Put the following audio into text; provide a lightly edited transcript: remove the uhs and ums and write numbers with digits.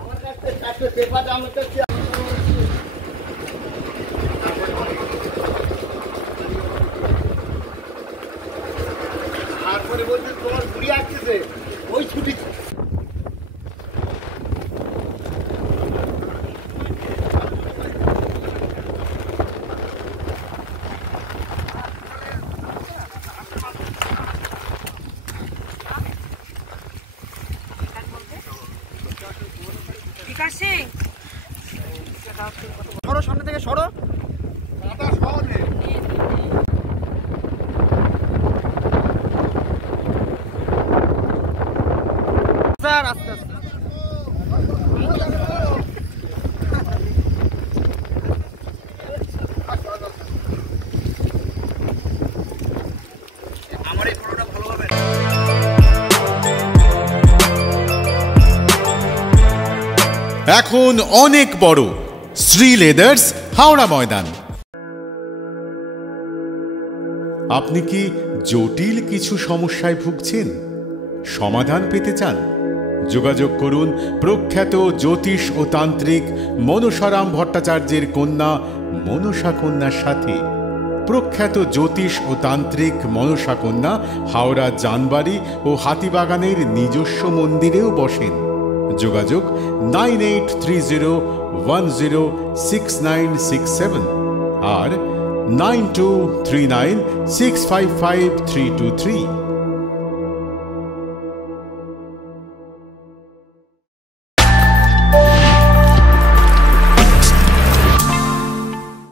আমার কাছে চারটে পেপার আমি তো তারপরে বলছি তোমার বুড়ি আসতেছে ওই ছুটি সরো সামনে থেকে সরো স্যার আস্তে আস্তে আমার এই ফটোটা ভালো হবে। এখন অনেক বড় শ্রী লেদার্স হাওড়া ময়দান। আপনি কি জটিল কিছু সমস্যায় ভুগছেন, সমাধান পেতে চান? যোগাযোগ করুন প্রখ্যাত জ্যোতিষ ও তান্ত্রিক মনসারাম ভট্টাচার্যের কন্যা মনসা কন্যার সাথে। প্রখ্যাত জ্যোতিষ ও তান্ত্রিক মনসা কন্যা হাওড়া জানবাড়ি ও হাতিবাগানের নিজস্ব মন্দিরেও বসেন। যোগাযোগ 9830106967 আর 9239655323।